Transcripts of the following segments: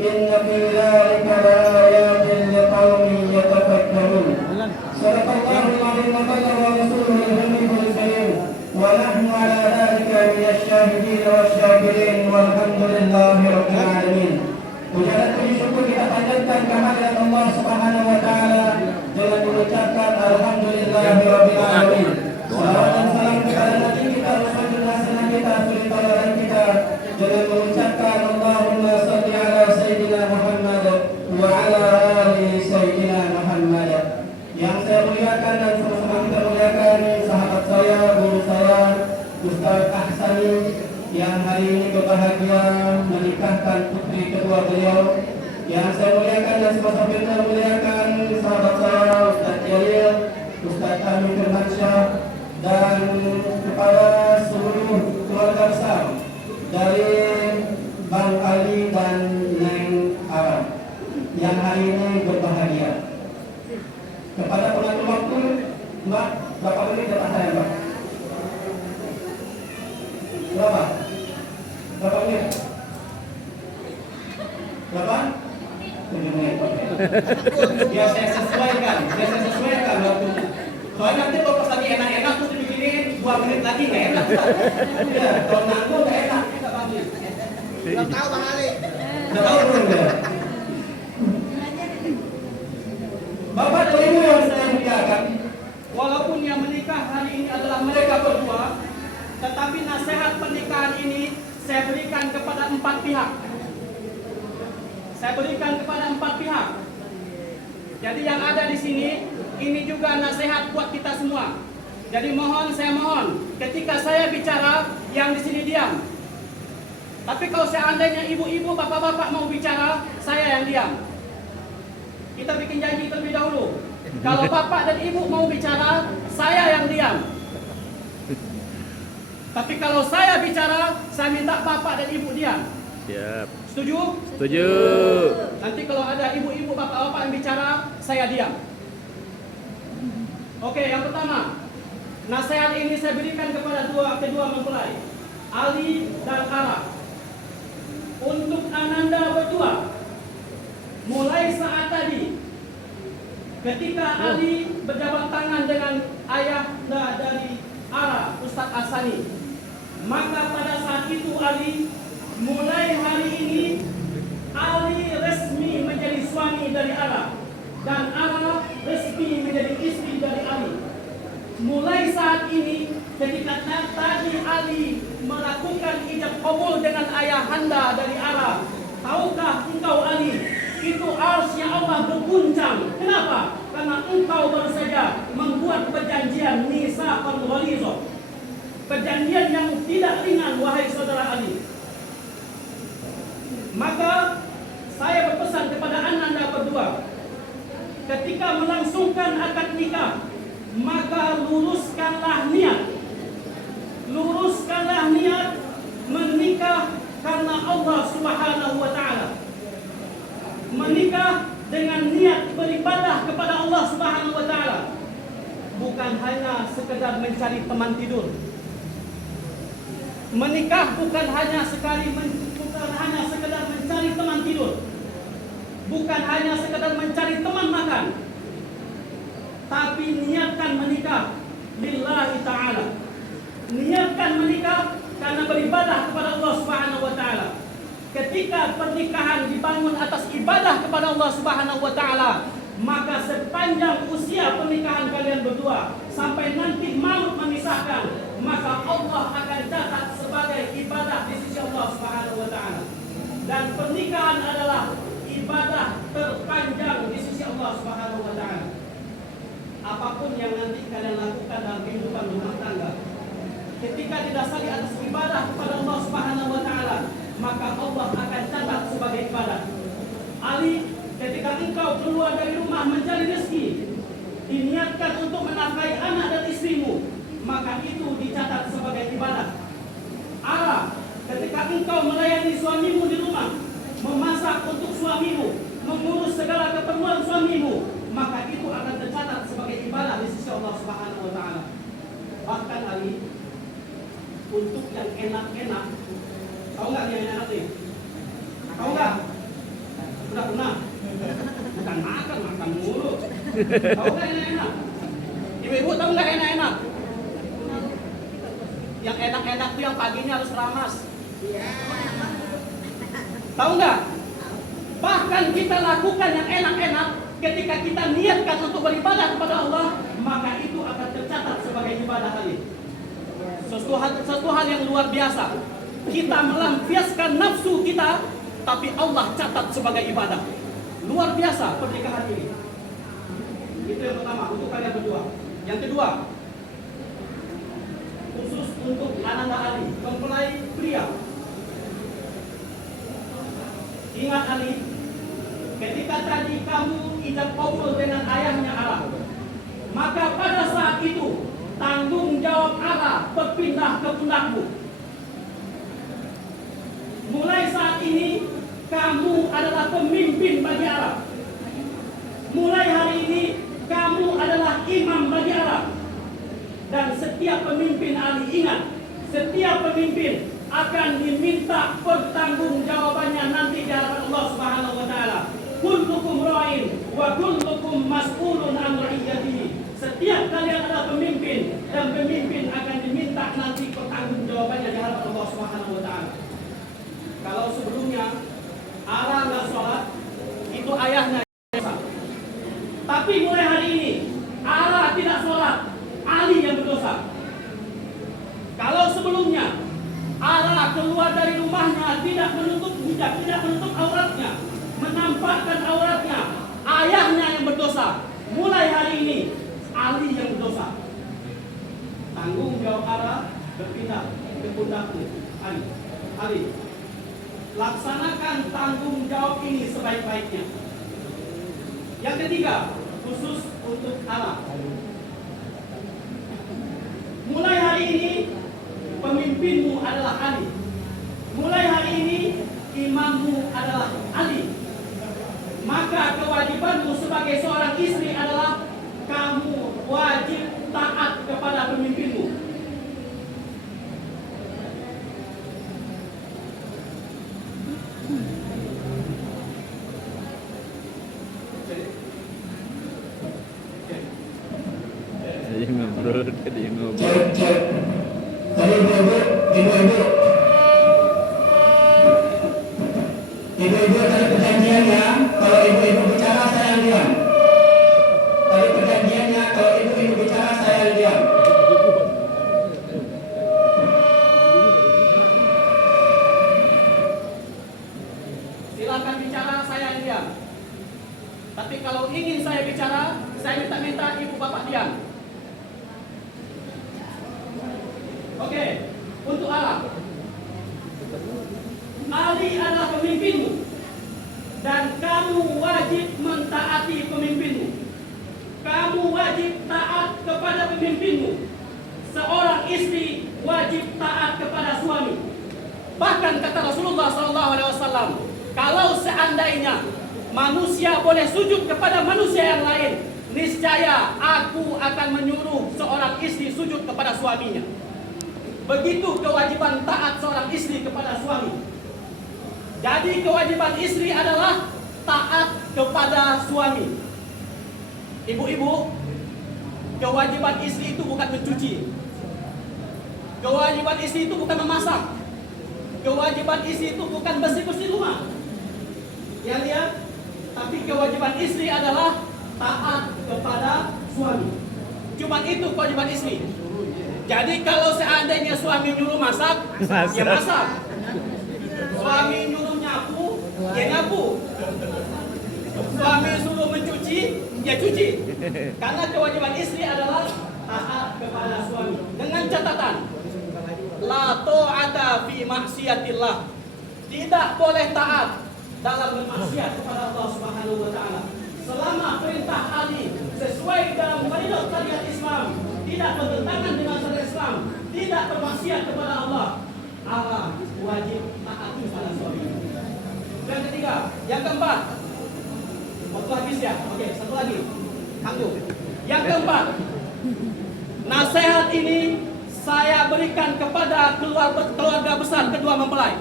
إن في ذلك لآيات لقوم يتفكرون. صدق الله العظيم وبلغ رسوله النبي الكريم ونحن على ذلك من الشاهدين والشاكرين والحمد لله رب العالمين. Puja dan puji syukur kita panjatkan kehadirat Allah Subhanahu wa taala dengan mengucapkan alhamdulillahirabbil alamin. Salawat dan salam kepada Nabi kita Rasulullah sallallahu kita suri tauladan kita dengan mengucapkan Allahumma shalli ala sayyidina Muhammad wa ala ali sayyidina Muhammad. Yang saya muliakan dan sama-sama kita muliakan sahabat saya, guru saya Ustaz Ahsani yang hari ini berbahagia menikahkan putri kedua beliau. Yang saya muliakan dan sama-sama kita muliakan sahabat saya Ustaz Jalil, Ustaz Amin Firmansyah, dan kepada seluruh keluarga besar dari Bang Ali dan Neng Arab yang hari ini berbahagia. Kepada pengatur waktu, Mbak, berapa menit jatah saya, Mbak? Berapa? Berapa menit? Berapa? 7 menit. Ya saya sesuaikan waktu. Soalnya nanti kalau pas lagi enak-enak terus dibikinin 2 menit lagi nggak enak. Ya, kalau nanggung nggak enak. Kita panggil. Belum tahu Bang Ali. Nggak tahu belum ya. Bapak dan Ibu yang saya muliakan, walaupun yang menikah hari ini adalah mereka berdua, tetapi nasihat pernikahan ini saya berikan kepada 4 pihak. Saya berikan kepada 4 pihak. Jadi yang ada di sini, ini juga nasihat buat kita semua. Jadi saya mohon, ketika saya bicara, yang di sini diam. Tapi kalau seandainya ibu-ibu, bapak-bapak mau bicara, saya yang diam. Kita bikin janji terlebih dahulu. Kalau bapak dan ibu mau bicara, saya yang diam. Tapi kalau saya bicara, saya minta bapak dan ibu diam. Siap. Setuju? Setuju. Nanti kalau ada ibu-ibu, bapak-bapak yang bicara, saya diam. Oke, yang pertama, nasihat ini saya berikan kepada kedua mempelai, Ali dan Ara. Untuk Ananda berdua, mulai saat tadi, ketika Ali berjabat tangan dengan ayahnya dari Ara, Ustadz Ahsani, maka pada saat itu Ali, mulai hari ini, Ali resmi menjadi suami dari Ara, dan Ara resmi menjadi istri dari Ali. Mulai saat ini, ketika tadi Ali melakukan ijab qabul dengan ayahanda dari Ara, tahukah engkau Ali, itu arsy Allah berguncang. Kenapa? Karena engkau baru saja membuat perjanjian mitsaqan ghalidha, perjanjian yang tidak ringan, wahai saudara Ali. Maka saya berpesan kepada Anda berdua, ketika melangsungkan akad nikah, maka luruskanlah niat menikah karena Allah Subhanahu wa taala. Menikah dengan niat beribadah kepada Allah Subhanahu wa taala, bukan hanya sekedar mencari teman tidur. Menikah bukan hanya sekedar mencari teman tidur, bukan hanya sekedar mencari teman makan, tapi niatkan menikah lillahi ta'ala. Niatkan menikah karena beribadah kepada Allah Subhanahu wa taala. Ketika pernikahan dibangun atas ibadah kepada Allah Subhanahu wa taala, maka sepanjang usia pernikahan kalian berdua sampai nanti maut memisahkan, maka Allah akan catat sebagai ibadah di sisi Allah Subhanahu wa taala. Dan pernikahan adalah ibadah terpanjang di sisi Allah Subhanahu wa taala. Apapun yang nanti kalian lakukan dalam kehidupan rumah tangga, ketika didasari atas ibadah kepada Allah Subhanahu wa taala, maka Allah akan catat sebagai ibadah. Ali, ketika engkau keluar dari rumah mencari rezeki, diniatkan untuk menafkahi anak dan istrimu, maka itu dicatat sebagai ibadah. Ara, ketika engkau melayani suamimu di rumah, memasak untuk suamimu, mengurus segala keperluan suamimu, maka itu akan tercatat sebagai ibadah di sisi Allah Subhanahu wa taala. Bahkan Ali, untuk yang enak-enak, tahu nggak yang enak nih? Tahu nggak? Udah pernah? Bukan makan, makan mulu. Tahu nggak enak-enak? Ibu-ibu tahu nggak enak-enak? Yang enak-enak tuh yang paginya harus ramas. Tahu nggak? Bahkan kita lakukan yang enak-enak ketika kita niatkan untuk beribadah kepada Allah, maka itu akan tercatat sebagai ibadah tadi. Sesuatu hal yang luar biasa. Kita melampiaskan nafsu kita, tapi Allah catat sebagai ibadah. Luar biasa pernikahan ini. Itu yang pertama untuk kalian berdua. Yang kedua, khusus untuk Ananda Ali, mempelai pria. Ingat Ali, ketika tadi kamu ijab kabul dengan ayahnya Ara, maka pada saat itu tanggung jawab Ara berpindah ke pundakmu. Mulai saat ini kamu adalah pemimpin bagi Ara. Mulai hari ini kamu adalah imam bagi Ara. Dan setiap pemimpin Ali ingat, setiap pemimpin akan diminta pertanggungjawabannya nanti di hadapan Allah Subhanahu wa taala. Kullukum ra'in wa kullukum mas'ulun an ra'iyatihi. Setiap kalian adalah pemimpin dan pemimpin akan diminta nanti pertanggungjawabannya di hadapan Allah Subhanahu wa taala. Kalau sebelumnya Ara nggak sholat, itu ayahnya. Tapi mulai hari ini Ara tidak sholat, Ali yang berdosa. Kalau sebelumnya Ara keluar dari rumahnya tidak menutup hijab, tidak menutup auratnya, menampakkan auratnya, ayahnya yang berdosa. Mulai hari ini Ali yang berdosa. Tanggung jawab Ara berpindah ke pundakmu, Ali. Ali, laksanakan tanggung jawab ini sebaik-baiknya. Yang ketiga, khusus untuk Ara. Mulai hari ini pemimpinmu adalah Ali. Mulai hari ini imammu adalah Ali. Maka kewajibanmu sebagai seorang istri adalah kamu wajib taat kepada pemimpinmu. Dia ngobrol, dia ngobrol. Cek. Tadi ibu-ibu tadi perjanjiannya kalau ibu-ibu bicara saya yang diam. Tadi perjanjiannya kalau ibu-ibu bicara saya yang diam. Silakan bicara, saya yang diam. Tapi kalau ingin saya bicara, saya minta ibu bapak diam. Oke, untuk Ara. Ali adalah pemimpinmu dan kamu wajib mentaati pemimpinmu. Kamu wajib taat kepada pemimpinmu. Seorang istri wajib taat kepada suami. Bahkan kata Rasulullah SAW, kalau seandainya manusia boleh sujud kepada manusia yang lain, niscaya aku akan menyuruh seorang istri sujud kepada suaminya. Begitu kewajiban taat seorang istri kepada suami. Jadi kewajiban istri adalah taat kepada suami. Ibu-ibu, kewajiban istri itu bukan mencuci. Kewajiban istri itu bukan memasak. Kewajiban istri itu bukan bersih-bersih rumah. Ya lihat, tapi kewajiban istri adalah taat kepada suami. Cuma itu kewajiban istri. Jadi kalau seandainya suami nyuruh masak, ya masak. Suami nyuruh nyapu, ya nyapu. Suami suruh mencuci, ya cuci. Karena kewajiban istri adalah taat kepada suami. Dengan catatan, la ta'ata fi maksiatillah. Tidak boleh taat dalam bermaksiat kepada Allah Subhanahu wa taala. Selama perintah Ali sesuai dalam koridor syariat Islam, tidak bertentangan dengan syariat Islam, tidak bermaksiat kepada Allah, Ara wajib taat kepada suami. Yang ketiga, yang keempat, waktu habis ya. Oke, satu lagi, tangguh. Yang keempat, nasihat ini saya berikan kepada keluarga besar kedua mempelai.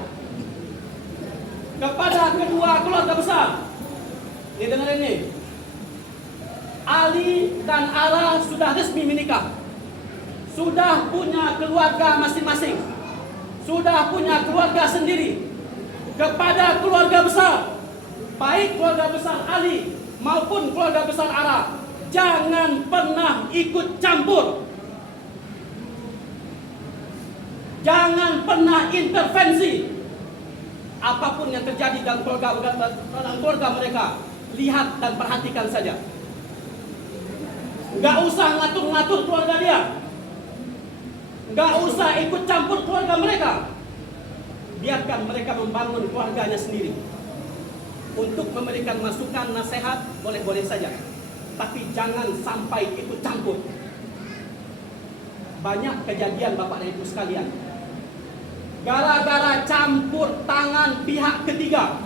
Kepada kedua keluarga besar, Ini dengerin nih. Ali dan Ara sudah resmi menikah. Sudah punya keluarga masing-masing. Sudah punya keluarga sendiri. Kepada keluarga besar, baik keluarga besar Ali maupun keluarga besar Ara, jangan pernah ikut campur. Jangan pernah intervensi. Apapun yang terjadi dalam keluarga mereka, lihat dan perhatikan saja. Gak usah ngatur-ngatur keluarga dia. Gak usah ikut campur keluarga mereka. Biarkan mereka membangun keluarganya sendiri. Untuk memberikan masukan, nasihat, boleh-boleh saja. Tapi jangan sampai ikut campur. Banyak kejadian Bapak dan Ibu sekalian. Gara-gara campur tangan pihak ketiga,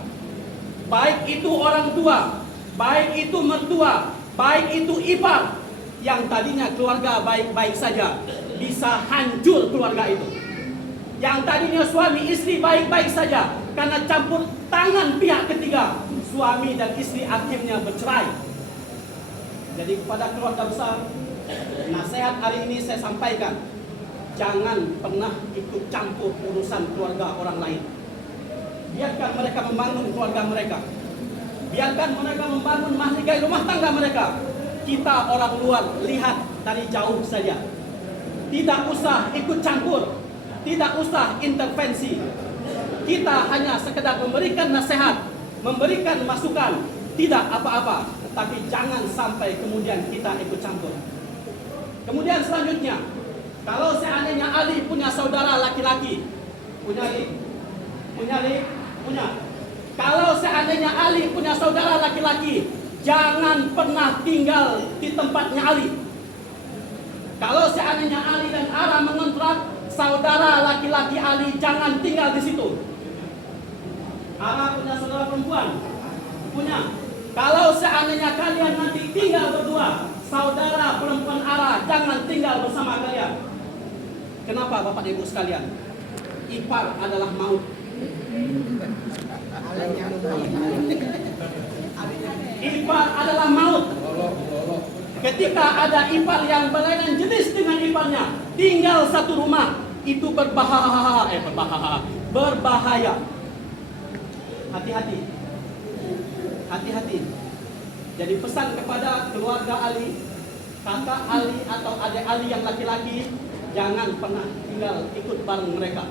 baik itu orang tua, baik itu mertua, baik itu ipar, yang tadinya keluarga baik-baik saja, bisa hancur keluarga itu. Yang tadinya suami istri baik-baik saja, karena campur tangan pihak ketiga, suami dan istri akhirnya bercerai. Jadi kepada keluarga besar, nasihat hari ini saya sampaikan, jangan pernah ikut campur urusan keluarga orang lain. Biarkan mereka membangun keluarga mereka. Biarkan mereka membangun mahligai rumah tangga mereka. Kita orang luar lihat dari jauh saja. Tidak usah ikut campur. Tidak usah intervensi. Kita hanya sekedar memberikan nasihat, memberikan masukan, tidak apa-apa. Tapi jangan sampai kemudian kita ikut campur. Kemudian selanjutnya, kalau seandainya Ali punya saudara laki-laki, punya. Kalau seandainya Ali punya saudara laki-laki, jangan pernah tinggal di tempatnya Ali. Kalau seandainya Ali dan Ara mengontrak, saudara laki-laki Ali jangan tinggal di situ. Ara punya saudara perempuan? Punya. Kalau seandainya kalian nanti tinggal berdua, saudara perempuan Ara jangan tinggal bersama kalian. Kenapa Bapak Ibu sekalian? Ipar adalah maut. Ipar adalah maut. Ketika ada ipar yang berlainan jenis dengan iparnya, tinggal satu rumah, itu berbahaya. Hati-hati. Hati-hati. Jadi pesan kepada keluarga Ali, kakak Ali atau adik Ali yang laki-laki, jangan pernah tinggal ikut bareng mereka.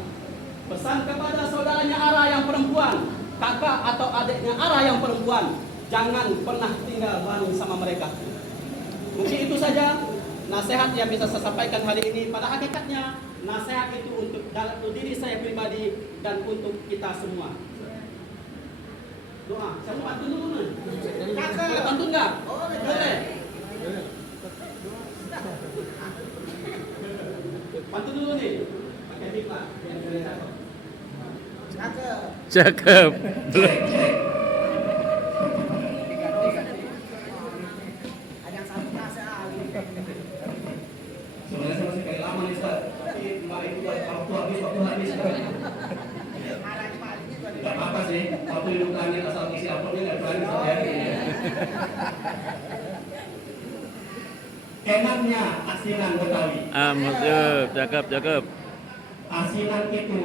Pesan kepada saudaranya Ara yang perempuan, kakak atau adiknya Ara yang perempuan, jangan pernah tinggal bareng sama mereka. Mungkin itu saja nasihat yang bisa saya sampaikan hari ini. Pada hakikatnya, nasihat itu untuk diri saya pribadi dan untuk kita semua. Doa, saya mau bantu dulu nih. Kakak, bantu enggak? Boleh. Bantu dulu nih. Pakai pipa. Cakep. Sebenarnya saya masih kayak lama nih Ustaz. Tapi Mbak itu waktu habis. Gak apa-apa sih. Waktu dibukannya asal isi amplopnya gak berani Ustaz ya. Enaknya asinan Betawi. Cakep. Asinan itu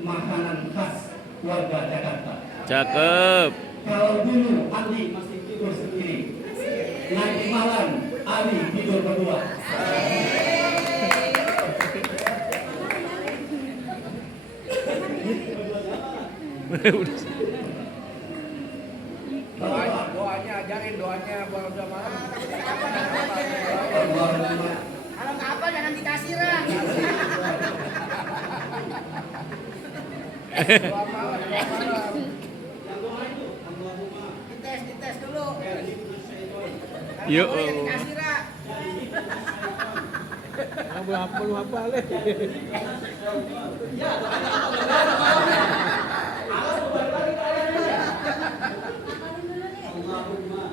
makanan khas warga Jakarta. Cakep. Kalau dulu Ali masih tidur sendiri, nanti malam Ali tidur berdua. Doanya ajarin doanya buat udah malam. Kalau nggak apa jangan dikasih lah. Doa malam. Dites dulu. Yuk. Kalau jangan dikasih lah. Lu hafal deh. Allahumma.